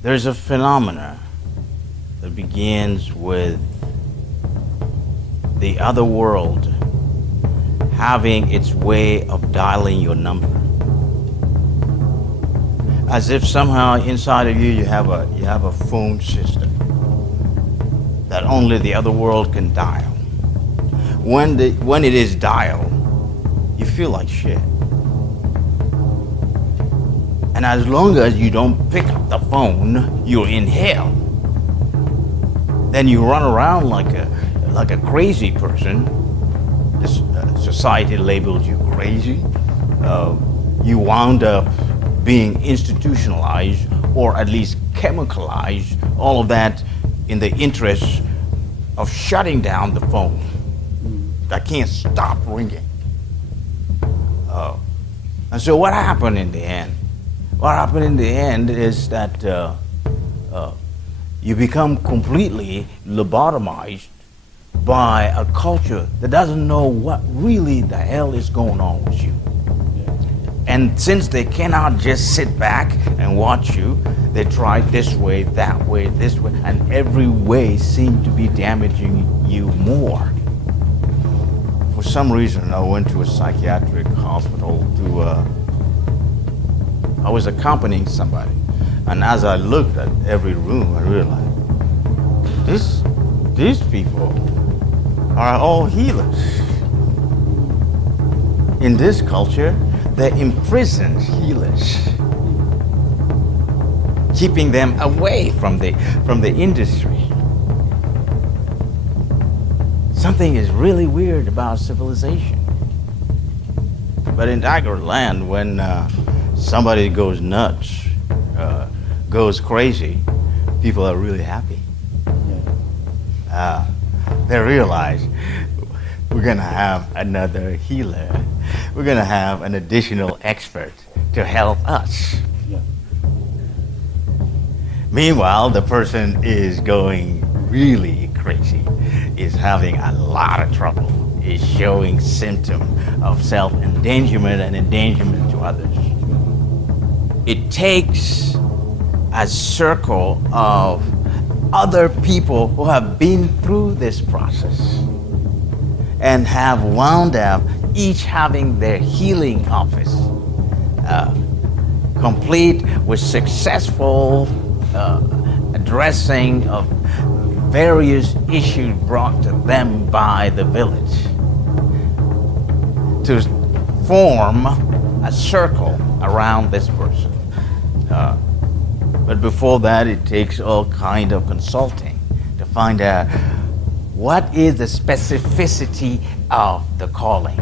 There's a phenomena that begins with the other world having its way of dialing your number. As if somehow inside of you have a phone system that only the other world can dial. When it is dialed, you feel like shit. And as long as you don't pick up the phone, you're in hell. Then you run around like a crazy person. This society labeled you crazy. You wound up being institutionalized or at least chemicalized, all of that in the interest of shutting down the phone that can't stop ringing. And so what happened in the end? What happened in the end is that you become completely lobotomized by a culture that doesn't know what really the hell is going on with you. And since they cannot just sit back and watch you, they try this way, that way, this way, and every way seems to be damaging you more. For some reason, I went to a psychiatric hospital I was accompanying somebody. And as I looked at every room, I realized, these people are all healers. In this culture, they're imprisoned healers, keeping them away from the industry. Something is really weird about civilization. But in Tiger Land, when somebody goes nuts, goes crazy, people are really happy. They realize we're gonna have another healer. We're gonna have an additional expert to help us. Yeah. Meanwhile, the person is going really crazy, is having a lot of trouble, is showing symptom of self-endangerment and endangerment to others. It takes a circle of other people who have been through this process and have wound up each having their healing office complete with successful addressing of various issues brought to them by the village to form a circle around this person. But before that, it takes all kind of consulting to find out what is the specificity of the calling,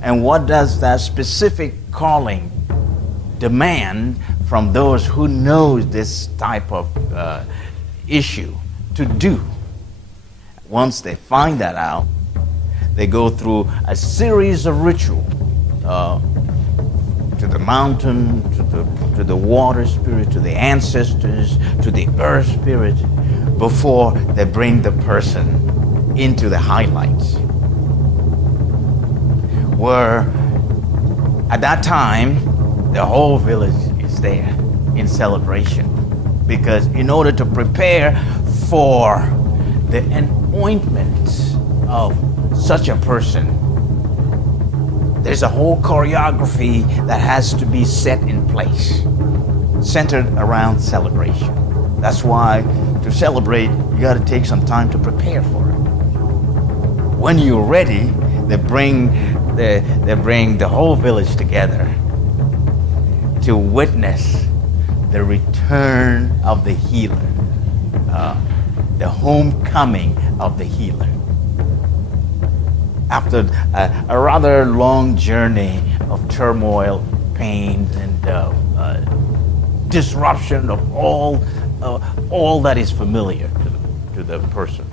and what does that specific calling demand from those who knows this type of issue to do. Once they find that out, they go through a series of rituals to the mountain, to the water spirit, to the ancestors, to the earth spirit, before they bring the person into the highlights. Where at that time, the whole village is there in celebration. Because in order to prepare for the anointment of such a person, there's a whole choreography that has to be set in place, centered around celebration. That's why to celebrate, you got to take some time to prepare for it. When you're ready, they bring the whole village together to witness the return of the healer, the homecoming of the healer. After a rather long journey of turmoil, pain, and disruption of all that is familiar to the person.